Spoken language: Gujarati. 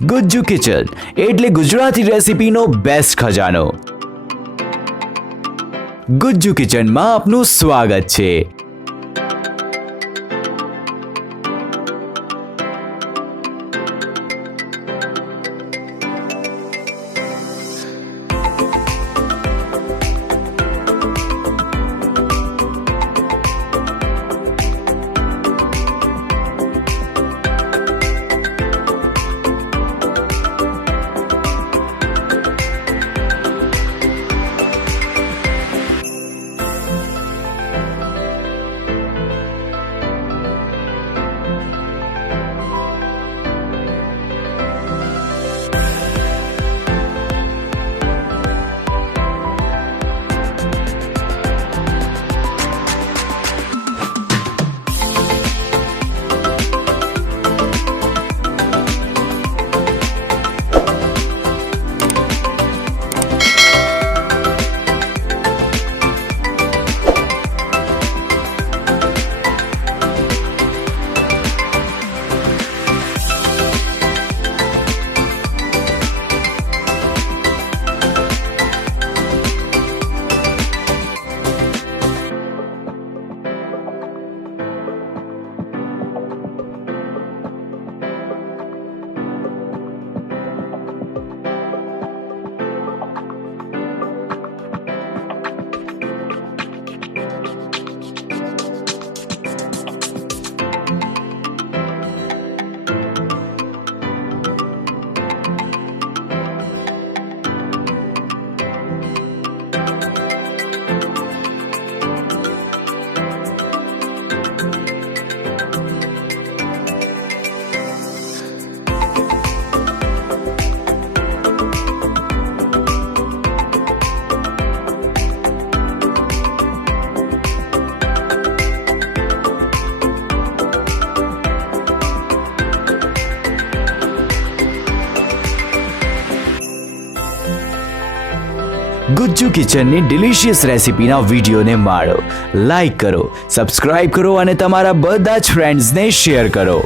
ગુજ્જુ કિચન એટલે ગુજરાતી રેસીપીનો બેસ્ટ ખજાનો। ગુજ્જુ કિચનમાં આપનું સ્વાગત છે। ગુજ્જુ કિચનની ડિલિશિયસ રેસીપીના વિડીયોને માણો, લાઈક કરો, સબસ્ક્રાઇબ કરો અને તમારા બધા જ ફ્રેન્ડ્સને શેર કરો।